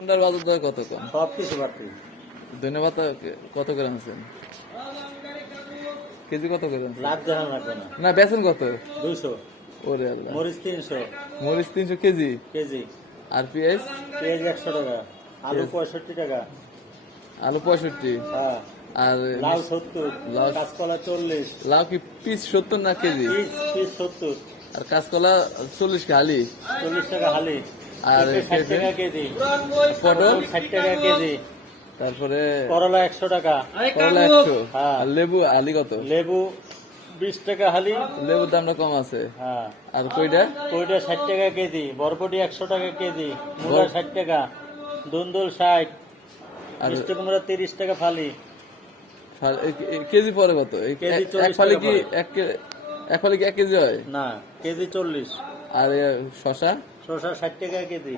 কুমড়ার বাজার দর কত কম? সবকিছু বাড়তি। ধন্যবাদ। কত করে আনছেন? কেজি কত করে আনছেন? লাভ দেখানো লাগবে না। না বেচেন কত? 200। ওরে আল্লাহ। মরিচ 300 মরিচ 300 কেজি। কেজি। আর পেঁয়াজ? পেঁয়াজ 100 টাকা। আলু 65 টাকা। আলু 65। হ্যাঁ। আর লাউ 70। লাউ- কাঁচকলা 40। লাউ কি পিস 70 না কেজি? পিস 70। আর কাঁচকলা 40 কে হালি। 40 টাকা হালি। আর পেঁপে 60 টাকা কেজি। পটল 60 টাকা কেজি। তারপরে করলা 100 টাকা। করলা 100। হ্যাঁ। আর লেবু হালি কত? লেবু 20 টাকা হালি। লেবুর দামটা কম আছে। হ্যাঁ। আর কইটা? কইটা 60 টাকা কেজি। বরবটি 100 টাকা কেজি। মূলা 60 টাকা। দুন্দুল 60। আর মিষ্টি কুমড়া 30 টাকা ফালি। কেজি পরে কত? কেজি এক 40 ফালি টাকা কি পড়ে। এক ফালি কি 1 কেজি হয়? না, কেজি 40। আর শশা? শসা 60 টাকা কেজি।